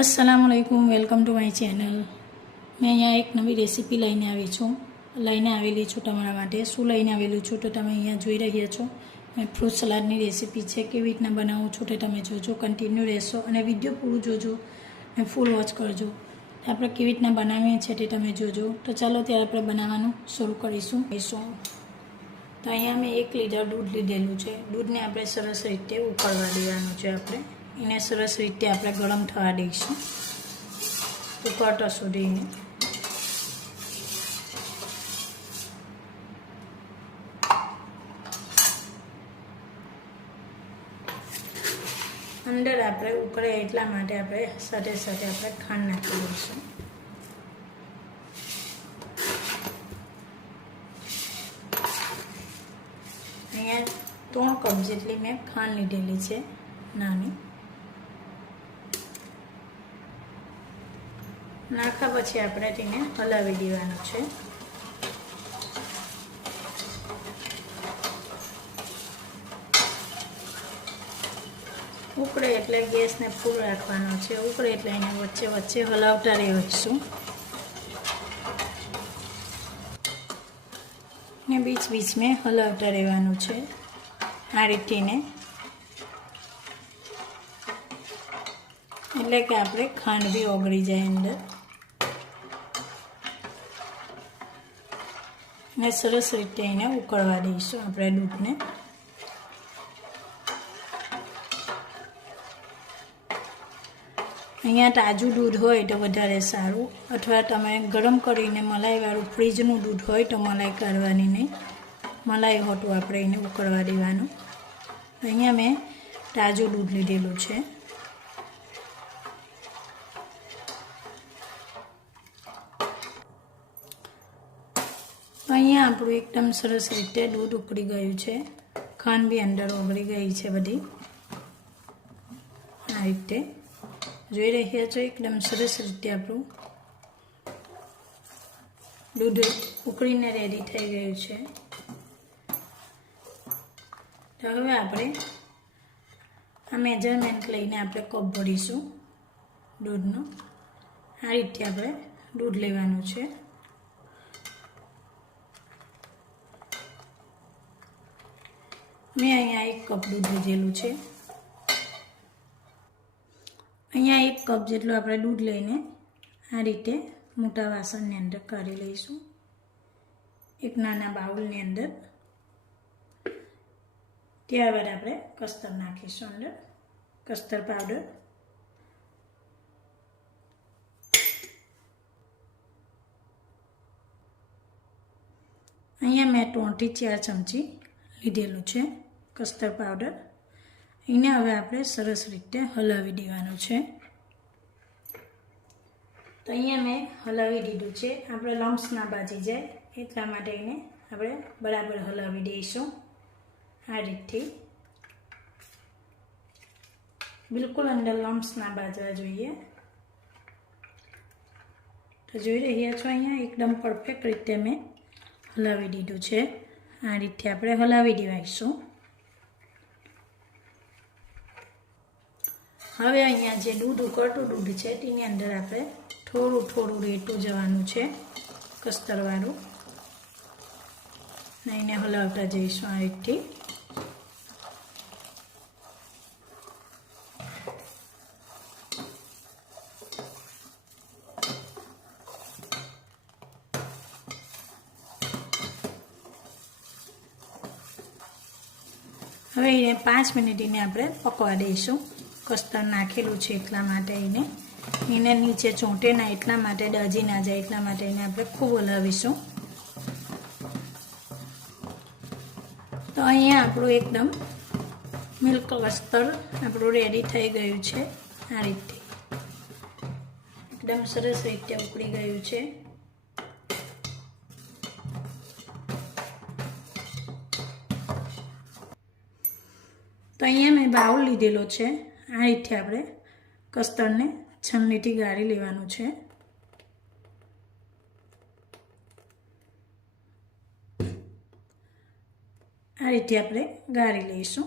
અસલામુઅલૈકુમ welcome to my channel મેં અહીંયા એક નવી રેસીપી લઈને આવી છું લઈને આવેલી છું તમારા માટે શું લઈને આવેલું છું તો તમે અહીંયા જોઈ રહ્યા છો મેં ફ્રૂટ સલાડની રેસીપી છે કેવી રીતના બનાવું છું તે તમે જોજો કન્ટિન્યુ રહેશો અને વિડીયો પૂરું જોજો અને ફૂલ વોચ કરજો આપણે કેવી રીતના બનાવીએ છીએ તે તમે જોજો તો ચાલો ત્યારે આપણે બનાવવાનું શરૂ કરીશું કરીશું તો અહીંયા મેં એક લીટર દૂધ લીધેલું છે દૂધને આપણે સરસ રીતે ઉકળવા દેવાનું છે આપણે એને સરસ રીતે આપણે ગરમ થવા દઈશું ઉકાળતા સુધીને અંદર આપણે ઉકળે એટલા માટે આપણે સાથે સાથે આપણે ખાંડ નાખી દઈશું અહીંયા ત્રણ કપ જેટલી મેં ખાંડ લીધેલી છે નાની નાખા પછી આપણે તેને હલાવી દેવાનું છે ઉકળે એટલે ગેસને ફૂલ રાખવાનો છે ઉકળે એટલે એને વચ્ચે વચ્ચે હલાવતા રહેશું ને બીચ બીચમાં હલાવતા રહેવાનું છે આ રીતેને એટલે કે આપણે ખાંડ બી ઓગળી જાય અંદર અને સરસ રીતે એને ઉકળવા દઈશું આપણે દૂધને અહીંયા તાજું દૂધ હોય તો વધારે સારું અથવા તમે ગરમ કરીને મલાઈવાળું ફ્રીજનું દૂધ હોય તો મલાઈ કાઢવાની નહીં મલાઈ હોતું આપણે એને ઉકળવા દેવાનું અહીંયા મેં તાજું દૂધ લીધેલું છે અહીંયા આપણું એકદમ સરસ રીતે દૂધ ઉકળી ગયું છે ખાંડ બી અંદર ઓગળી ગઈ છે બધી આ રીતે જોઈ રહ્યા છો એકદમ સરસ રીતે આપણું દૂધ ઉકળીને રેડી થઈ ગયું છે તો હવે આપણે આ મેજરમેન્ટ લઈને આપણે કપ ભરીશું દૂધનું આ રીતે આપણે દૂધ લેવાનું છે મેં અહીંયા એક કપ દૂધ લીધેલું છે અહીંયા એક કપ જેટલું આપણે દૂધ લઈને આ રીતે મોટા વાસણની અંદર કાઢી લઈશું એક નાના બાઉલની અંદર ત્યારબાદ આપણે કસ્તર નાખીશું અંદર કસ્તર પાવડર અહીંયા મેં ત્રણથી ચાર ચમચી લીધેલું છે કસ્તર પાવડર એને હવે આપણે સરસ રીતે હલાવી દેવાનું છે તો અહીંયા મેં હલાવી દીધું છે આપણે લમ્સ ના બાજી જાય એટલા માટે એને આપણે બરાબર હલાવી દઈશું આ રીતથી બિલકુલ અંદર લમ્સ ના બાજવા જોઈએ તો જોઈ રહ્યા છો અહીંયા એકદમ પરફેક્ટ રીતે મેં હલાવી દીધું છે આ રીતે આપણે હલાવી દેવાઈશું હવે અહીંયા જે દૂધ ઉકળતું દૂધ છે તેની અંદર આપણે થોડું થોડું રેટું જવાનું છે કસ્તરવાળું ને એને હલાવતા જઈશું આ એકથી હવે એને પાંચ મિનિટ એને આપણે પકવા દઈશું કસ્તર નાખેલું છે એટલા માટે એને એને નીચે ચોંટે ના એટલા માટે દાજી ના જાય એટલા માટે એને આપણે ખૂબ હલાવીશું તો અહીંયા આપણું એકદમ મિલ્ક કસ્તર આપણું રેડી થઈ ગયું છે આ રીતે એકદમ સરસ રીતે ઉકળી ગયું છે તો અહીંયા મેં બાઉલ લીધેલો છે આ રીતે આપણે કસ્તરને છન્નીથી ગાળી લેવાનું છે આ રીતે આપણે ગાળી લઈશું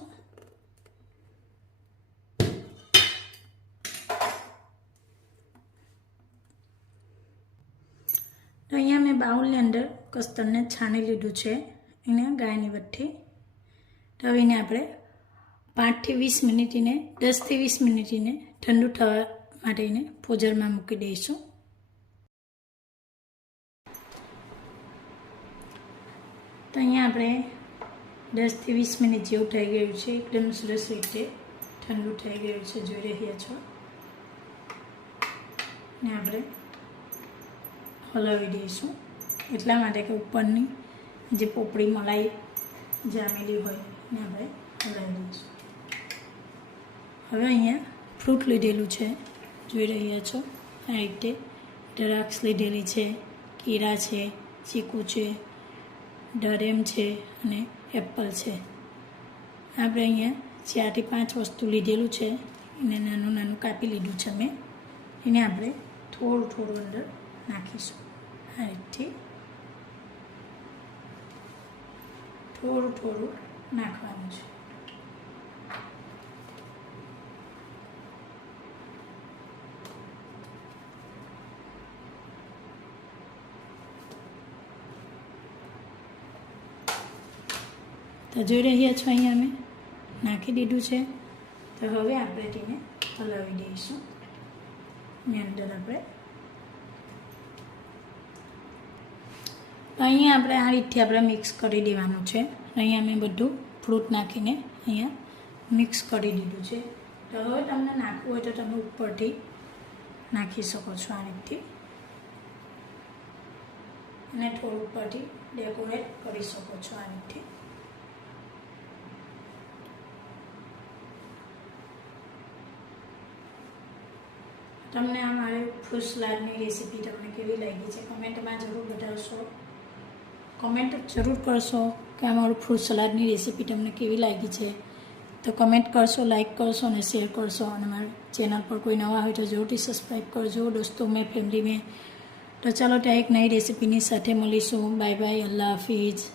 તો અહીંયા મેં બાઉલની અંદર કસ્તરને છાણી લીધું છે એને ગાયની વચ્ચે તો એને આપણે પાંચથી વીસ મિનિટીને દસથી વીસ મિનિટીને ઠંડુ થવા માટેને પોજરમાં મૂકી દઈશું તો અહીંયા આપણે દસથી વીસ મિનિટ જેવું થઈ ગયું છે એકદમ સરસ રીતે ઠંડુ થઈ ગયું છે જોઈ રહ્યા છો ને આપણે હલાવી દઈશું એટલા માટે કે ઉપરની જે પોપડી મલાઈ જામેલી હોય ને આપણે હલાવી દઈશું હવે અહીંયા ફ્રૂટ લીધેલું છે જોઈ રહ્યા છો આ રીતે ડરાક્સ લીધેલી છે કેળા છે ચીકુ છે ડરેમ છે અને એપલ છે આપણે અહીંયા ચારથી પાંચ વસ્તુ લીધેલું છે એને નાનું નાનું કાપી લીધું છે મેં એને આપણે થોડું થોડું અંદર નાખીશું આ રીતે થોડું થોડું નાખવાનું છે તો જોઈ રહ્યા છો અહીંયા અમે નાખી દીધું છે તો હવે આપણે તેને હલાવી દઈશું એની અંદર આપણે અહીંયા આપણે આ રીતથી આપણે મિક્સ કરી દેવાનું છે અહીંયા મેં બધું ફ્રૂટ નાખીને અહીંયા મિક્સ કરી દીધું છે તો હવે તમને નાખવું હોય તો તમે ઉપરથી નાખી શકો છો આ રીતથી અને થોડું ઉપરથી ડેકોરેટ કરી શકો છો આ રીતથી તમને અમારી ફૂસલાદની રેસીપી તમને કેવી લાગી છે કમેન્ટમાં જરૂર બતાવશો કમેન્ટ જરૂર કરશો કે અમારું ફ્રૂટ સલાડની રેસીપી તમને કેવી લાગી છે તો કમેન્ટ કરશો લાઇક કરશો અને શેર કરશો અને મારી ચેનલ પર કોઈ નવા હોય તો જરૂરથી સબસ્ક્રાઈબ કરજો દોસ્તો મેં ફેમિલી મેં તો ચાલો ત્યાં એક નવી રેસીપીની સાથે મળીશું બાય બાય અલ્લાહ હાફિઝ